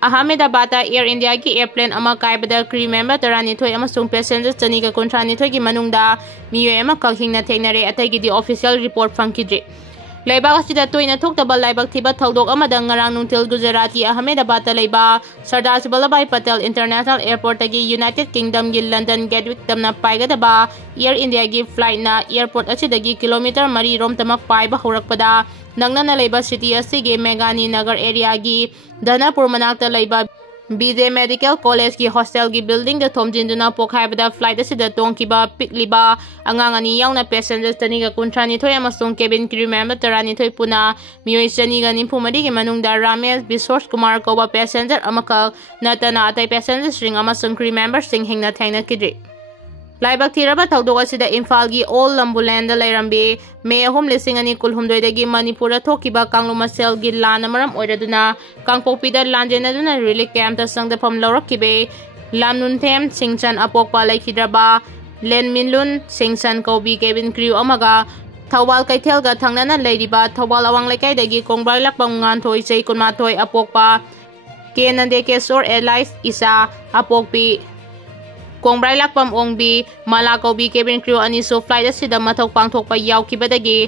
Ahmedabad Air India ki airplane ama kaibada crew member 12 amasung passengers 212 gi manungda Mioi ama kalhingna thengnare atagi di official report fangkidri. Laibak asida toina thokdaba laibak thiba thodok amada ngarang nungtil Gujarati Ahmedabad laiba Sardar Vallabhbhai Patel International Airport agi United Kingdom gi London Gatwick tamna paigadaba Air India gi flight na airport asidagi kilometer 3 rom tamak paiba horakpada nangna laiba city asigi Megani Nagar area gi Dhanapur manakta laiba BJ Medical College ki hostel ki building da thomjinduna pokhaibada flight asida tongkiba pikliba angang ani yauna passengers taniga kuntrani thoi amasung cabin crew member tarani thoi puna Mioi chaniga nimpumadi ki manungda Ramesh Biswas Kumar koba passenger amaka natana atai passengers ring amasung crew member sing hingna thangna kidri. Laibak thiraba thodok asida Imphal gi all lambuland lairambe May 2012 dagi Manipur thokiba kangluma sel gi lan amaram oiraduna kangpokpida lanjenaduna relief camp ta sangdapam lawrakibe lamnunthem singchan apokpa laikhidraba lenminlun singchan kobi cabin crew amaga Thawal Kaithelga thangnana leiriba Thawal awang lekai dagi kongbrai lakpam ngan thoi chei kunma thoi apokpa kenande kesor airlines isa apokpi Kongbrai lakpam ongbi Malakobi cabin crew ani so flight asida mathok pangthokpa yaukibadagi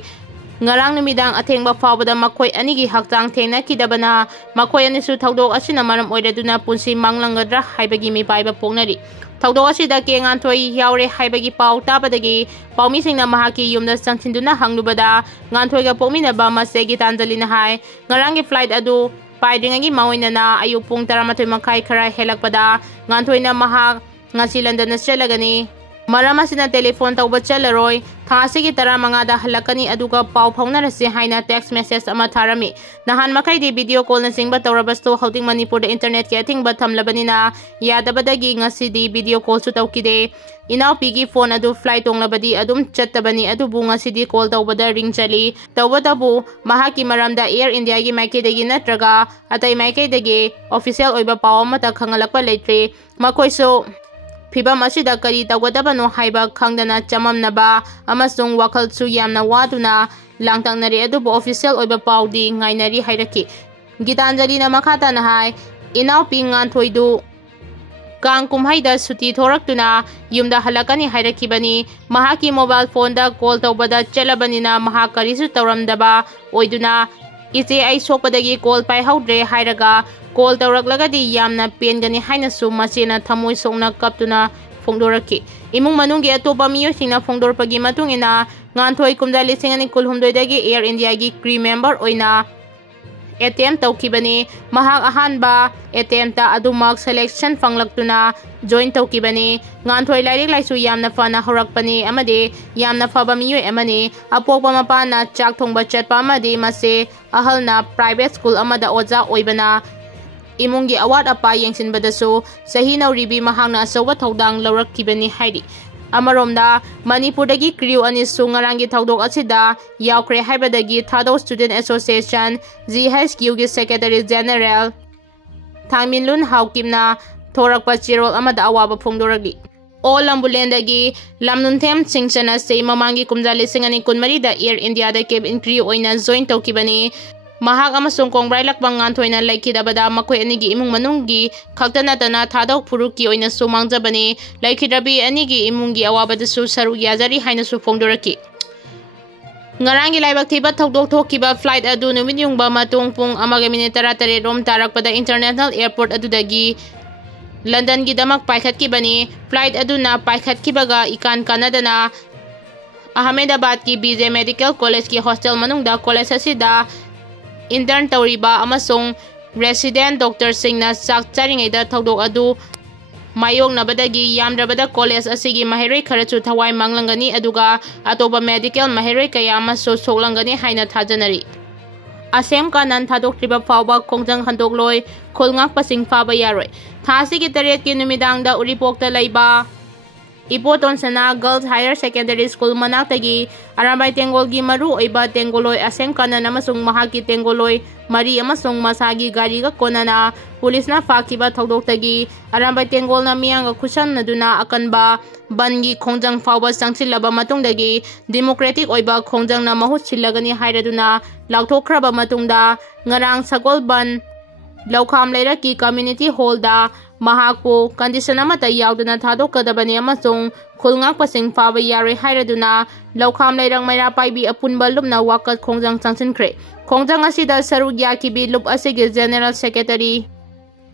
ngarang numidang athengba fawbada makoi anigi haktang thena kidabana makoi anisu thodok asina maram oiraduna punsi manglangadra haibagi mi paiba pongnari thodok asida kengan thoi yaure haibagi pau tabadagi paumi singna mahaki yumda sangthinduna hanglubada nganthoi ga pominaba masegi tanjalina hai ngarangi flight adu paidringagi maoinana ayupung 12 makai khara helakpada nganthoi na mahak ngasi London chalagani marama sina telephone tawba chalaroi thasigi tara mangada halakani aduga pau phaunarase haina text message ama tharami nahan makai di video call na singba tawrabasto houting Manipur da internet ke thingba thamlabanina yadabadagi ngasi di video call su tawkide inaw pigi phone adu flight onglabadi adum chattabani adu bunga sidi call tawbada ring chali tawbadabu mahaki maramda Air India gi maike dagi natraga atai maike dagi official oiba pau mata khangalakpa leitre makoiso Fibam asida kari tawgadabano haiba khangdana chamamnaba amasung wakhal su yamna waduna langtangnari adubu official oiba paudi ngainari hairaki Gitanjali na makata na hai inaw pingan thoidu kang kumhaida suti thoraktuna yumda halakani hairakibani mahaki mobile phone da call tawbada chalabanina mahakari su tawramdaba oiduna ite ai sokpadagi call pai haudre hairaga call tawraklagadi yamna pengani haina su masina thamoi sokna kaptuna phongdoraki imung manunggi atopa miyo singna phongdorpagi matungina nganthoi kumda lisingani kulhumdoi dagi Air India gi crew member oina attempt tawkibani mahak ahanba attempt ta adumak selection fanglaktuna join tawkibani nganthoi lairik laisu yamna fana horakpani amade yamna faba miyoi amani apokpa mapana chak thongba chatpa amade mase ahalna private school amada oja oibana imungi award apa yengsinbadasu sahi nauribi mahangna asawa thodang lawrakkibani hairi Amaromda Manipur dagi crew ani sungarangi thodok asida Yaokhre haibadagi Thado Student Association GHQ gi Secretary General Thangminlun Haukimna thorakpa chirol amada awaba phongdoragi all ambulendagi lamnunthem singchana sei mamangi kumjali singani kunmari da Air India da cabin crew oina join tawkibani mahak amasung kongbrai lakbang nganthoi laikhidabada makoi anigi imung manunggi khaktana tana thadok phuruki oina sumangjabani laikhidrabi anigi imungi awabadasu saru yazari haina su phongdoraki ngarangi laibak thiba thodok thokiba flight adu numit yungba matung pung amaga minute 13 rom tarakpada international airport adudagi London gi damak paikhatkibani flight aduna paikhatkibaga ikan kanadana Ahmedabad ki BJ Medical College ki hostel manungda college asida intern tawriba amasung resident doctor singna sak charingaida thodok adu mayong nabadagi yamdrabada college asigi maheroi kharachu thawai manglangani aduga atoba medical maheroi kaya amaso soklangani haina thajanari asem kanan thadok triba fawba kongjang handokloi kholngak pasing faba yaroi thasigi taret ki numidangda uripokta laiba Ipoton sana Girls Higher Secondary School manaktagi Arambay Tengolgi maru oiba Tengoloi asem kanan amasung mahaki Tengoloi mari amasung masagi gari ga konana pulis na fakiba thodok-tagi Arambay Tengol na miyang khusan naduna akanba bangi khongjang fawba sangsilaba matungdagi democratic oiba khongjang na mahut silagani hairaduna lauthokraba matungda ngarang sagol ban Laukham Leiraki Community Hall da Mahakpo condition amata yauduna thadokadabani amasung khulngakpasing faba yare hairaduna Laukham Leirang Maira Paibi apunba lupna wakat khongjang changsinkre khongjang asida saruk yakibi lup asigi General Secretary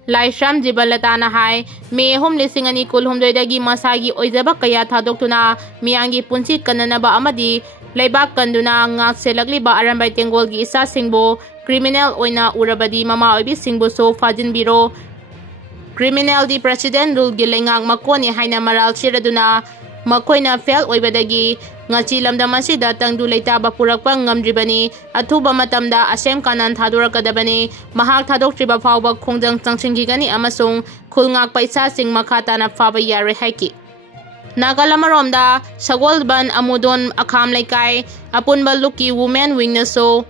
Laishram Jibalatana hai me hom lising ani kulhumdoidagi masagi oizaba kaya thadokuna miyangi punchi kananaba amadi leibak kanduna ngak selakliba arambai tengolgi isa singbo criminal oina urabadi mama oibi singbo so fajin biro criminal di president rule gilengang makoni haina maral chiraduna makoina fail oibadagi ngachi lamdam asida tangdu leitaba purakpa ngamdribani athuba matamda asem kanan thadurakadabani mahak thadoktriba fawba khongjang changsinggigani amasung khulngak paisa sing makhata na faba yare haiki Nagalamaromda Sagolban Amudon Akham Laikai Apunba Luki Women Wing na so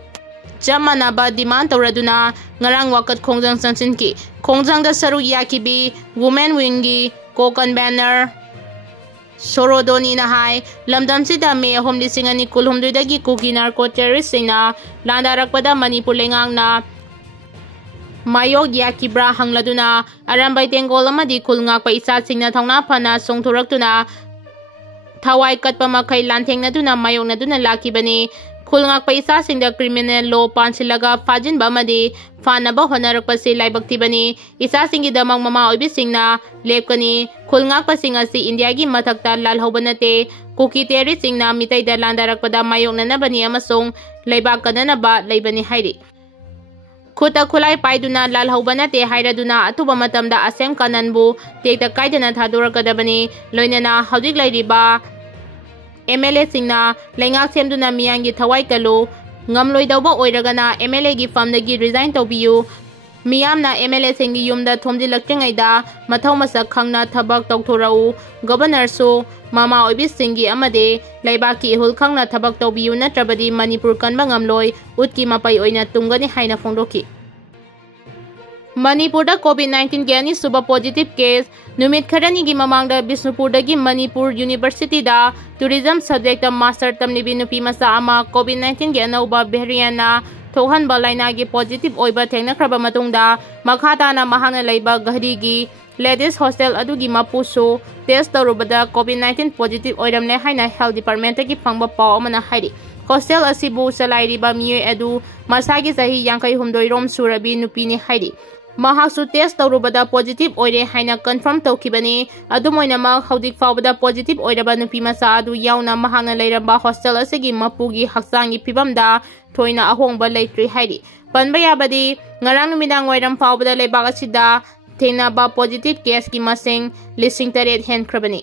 Jamanaba demand tawraduna ngarang wakat khongjang changsinki khongjang da saru yakibi Women Wingi Kokan Banner Sorodoni na hai lamdam sida me hom lisingani kulhumdudagi kuki narco terrorist sina landarakpada Manipur lengang na Mioi yakibra hangladuna arambay tengol amadi kulngak pa isa singna thongna phana songthuraktuna thawai katpa makai lanteng na duna mayong na duna lakibani khulngak pa isa singda criminal law pansilaga fajin ba amadi fanaba honarakpa se laibaktibani isa singi damang mama oibi singna lepkani khulngak pa singa si India gi mathakta lalhobanate kuki teri singna mitai da landarakpada mayong na nabani amasong laibak kananaba laibani hairi Kuta kulai paiduna lalhaubanate hairaduna atuba matamda asem kananbu tekta kaidana thadurakadabani loinana haudik lairiba MLA singna lengak semduna miyangi thawai kalu ngamloidauba oiragana MLA gi famdagi resign tawbiyu miyamna MLA singi yumda thomjilaktingaida mathau masak khangna thabak tawthorau governor so mama oibi singi amade laibaki hul khangna thabak tawbiyu natrabadi Manipur kanba ngamloi utki mapai oina tungani haina phongdoki Manipur da COVID-19 gani suba positive case numit kharani gi mamangda Bisnupur da gi Manipur University da tourism subject master tamnibi nupi masa ama COVID-19 gi anauba variant thohan balaina gi positive oiba thengna khraba matungda makhata na mahangna leiba gahri gi ladies hostel adugi mapuso test torubada COVID-19 positive oiramne haina health department gi phangba paw amana hairi hostel asibu salairiba Mioi adu masagi sahi yankai humdoi rom surabi nupi ni hairi mahaksu test torubada positive oire haina confirm tawkibani adumoina ma haudik fawbada positive oiraba nupi masa adu yauna mahangna leiramba hostel asigi mapugi haksangi pibamda thoina ahongba leitri hairi panba yabadi ngarang numidang wairam fawbada leibak asida Tenaba positive case ki masing lising taret hen krabani.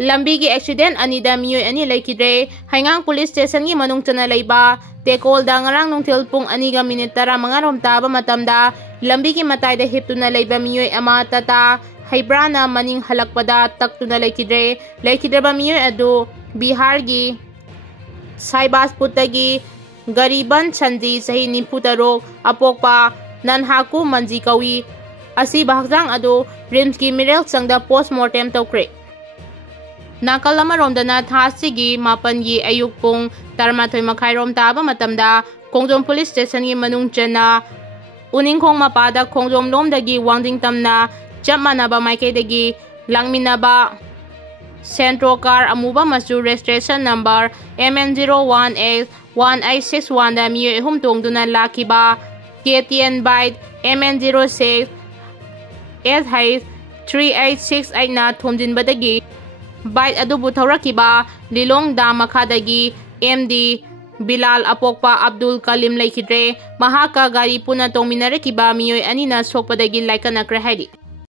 Lambi gi accident anida Mioi ani laikidre haingang police station gi manung chana laiba tekol da ngarang nungthil pung aniga minute tara mangarom taba matamda lambi gi matai da hiptuna laiba Mioi ama tata haibrana maning halakpada taktuna laikidre ba Mioi adu Bihar gi Saibas putagi gariban chanji sahi nimputarok apokpa nanhaku manji kawi asi bahjang ado rims ki mirel sangda postmortem tawkre nakalama romdana thasigi mapan gi ayuk pung tarmathoi makhai rom taba matamda kongjom police station gi manung chana uningkhong mapada kongjom lomdagi wangding tamna chammanaba maikeidagi langminaba Centro car amuba masu registration number MN01X1861 da Mioi humtongduna lakiba KTN byte MN06 3868 na thomjinbadagi byte adubu thawrakiba lilong da makhadagi MD Bilal apokpa Abdul Kalim laikidre mahaka gari puna tongminarakiba Mioi anina sokpadagi laikanakre hairi